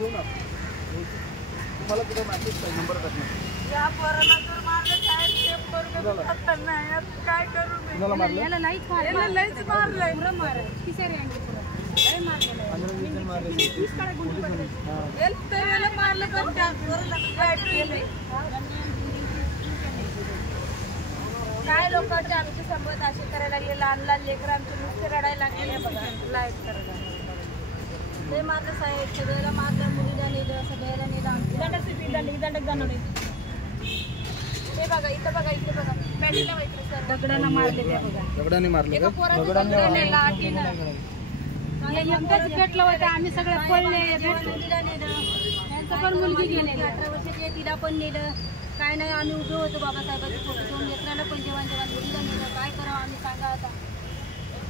घेऊ ना तुम्हाला कुठे मॅसेज काय नंबर टाकणार या पोराला तर मारलं साहेब सेफ करून नाही काय करू मी याला नाहीच मारलं याला लईच मारलंय पुरं मारलं किसारी आणली पुरं काय मारलं 20 कडे गुंडी पडली याला मारलं पण त्या पोराला काय केलं काय लोक आमच्या संबंध असे करायला लागले लहान लहान लेकरं आमचे नुसते रडायला लागले बघा लाईट करायला ते मारलं साहेब सगळ्याला मारलं मुलीला नेलं सगळ्याला नेलं दंडक जाणार हे बघा इथं बघा पॅटीला माहिती सर दगडांना मारले त्या बघा दगडाने मारले एका पोराचं नेलं आठीनं भेटलं होतं आम्ही सगळे पळले मुलीला नेलं त्यांचं पण मुलगी गेली 18 वर्षाची आहे तिला पण नेलं काय नाही आम्ही उभे होतो बाबासाहेबांचे फोटो घेऊन लेकराला पण जेवण मुलीला नेलं काय करावं आम्ही सांगा आता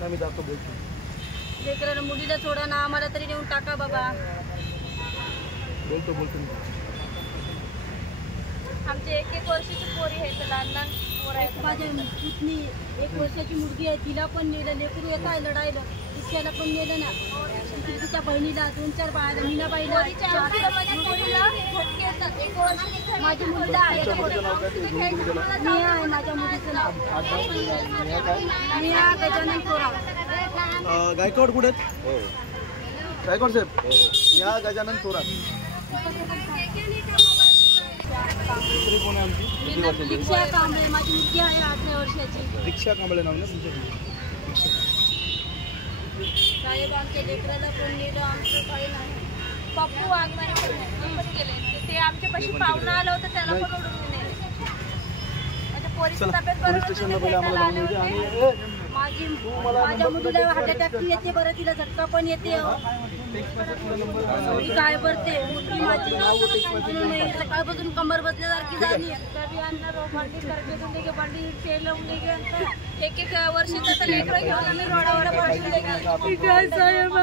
आम्ही जातो बोलतो लेकराला मुलीला सोडा ना आम्हाला तरी नेऊन टाका बाबा बोलतो आमचे 1-1 वर्षाची पोरी आहेत लहान पोरं आहेत माझ्या पुतणी 1 वर्षाची मुलगी आहे तिला पण नेलं लेकरू येत आहे लढायला तिच्याला पण नेलं ना तिच्या बहिणीला 2-4 बाळाला मीनाबाईला माझी मुलगा आहे मी आहे माझ्या मुलीचं नाव नेहा गजानन थोरात गायकवाड कुठे आहेत गायकवाड साहेब या गजानन थोरात दुसरी कोण आहे आमची दीक्षा कांबळे माझी मुलगी आहे 18 वर्षाची दीक्षा कांबळे नाव ना तुमच्या साहेब आमच्या लेकराला पण नेलं आमचं काही नाही पप्पू वाघमारे पण गेले ते आमच्यापाशी पाहुणं आलं होतं त्याला पण ओढून नेले माझ्या पोरीची तब्येत माझ्या मुलीला हार्ट अटॅक येते बरं तिला झटका पण येते मी काय करते मुलगी माझी सकाळपासून कंबर बसल्यासारखी झाली कधी आणणार भांडी करके देगे भांडी तेल लावून देगे 1-1 वर्षाचं तर लेकरं घेऊन आम्ही रोडावर पाठवून देगे काय साहेब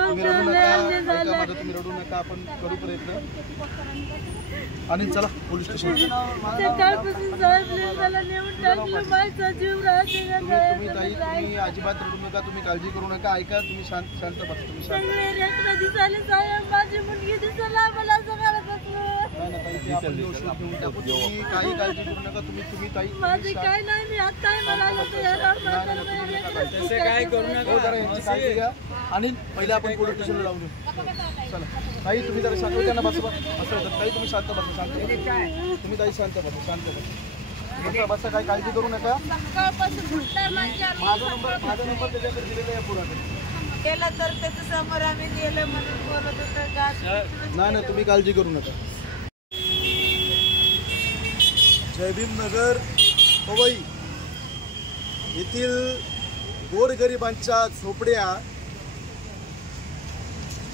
तुम्ही रडू नका आपण करू प्रयत्न आणि चला पोलीस स्टेशन सकाळपासून साहेब नेऊन टाकलं माझा जीव राहते तुम्ही ताई अजिबात रडू नका तुम्ही काळजी करू नका ऐका तुम्ही शांत बसा तुम्ही सगळे लेकरं दिसायले साहेब माझी मुलगी दिसायला मला सकाळपासून तुम्ही काही काळजी करू नका तुम्ही ताई माझे काय नाही मी आता मला काय करू नका जरा यांची काळजी घ्या आणि पहिले आपण पोलीस स्टेशनला जाऊ देऊ चला ताई तुम्ही जरा शांत त्यांना बसा ताई तुम्ही शांत बसा तुम्ही ताई शांत बसा बसा काय काळजी करू नका माझा नंबर त्याच्याकडे दिलेला आहे पुराकडे केलं तर त्याच्या समोर आम्ही गेलं म्हणून बोलत होतं नाही तुम्ही काळजी करू नका जयभीमनगर पवई येथील गोरगरिबांच्या झोपड्या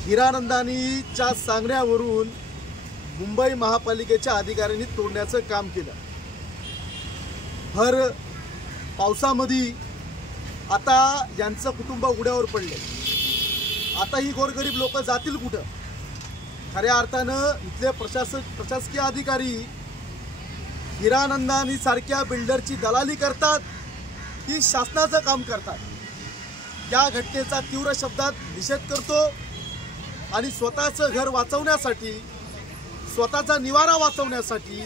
हिरानंदानीच्या सांगण्यावरून मुंबई महापालिकेच्या अधिकाऱ्यांनी तोडण्याचं काम केलं भर पावसामध्ये आता यांचं कुटुंब उड्यावर पडले आता ही गोरगरीब लोक जातील कुठं खऱ्या अर्थानं इथले प्रशासकीय अधिकारी हिरानंदानी सारख्या बिल्डरची दलाली करतात की शासनाचं काम करतात या घटनेचा तीव्र शब्दात निषेध करतो आणि स्वतःचं घर वाचवण्यासाठी स्वतःचा निवारा वाचवण्यासाठी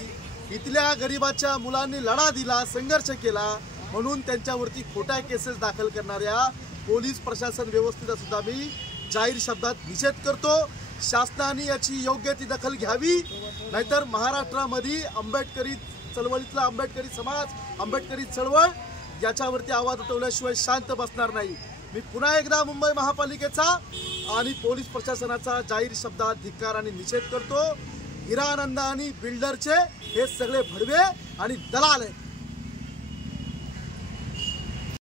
इथल्या गरिबाच्या मुलांनी लढा दिला संघर्ष केला म्हणून त्यांच्यावरती खोट्या केसेस दाखल करणाऱ्या पोलीस प्रशासन व्यवस्थेचा सुद्धा मी जाहीर शब्दात निषेध करतो शासनाने याची योग्य ती दखल घ्यावी नाहीतर महाराष्ट्रामध्ये आंबेडकरी चळवळीतला आंबेडकरी समाज आंबेडकरी चळवळ याच्यावरती आवाज उठवल्याशिवाय शांत बसणार नाही मी पुन्हा एकदा मुंबई महापालिकेचा आणि पोलीस प्रशासनाचा जाहीर शब्दात धिक्कार आणि निषेध करतो हिरानंदानी बिल्डरचे हे सगळे भडवे आणि दलाल आहेत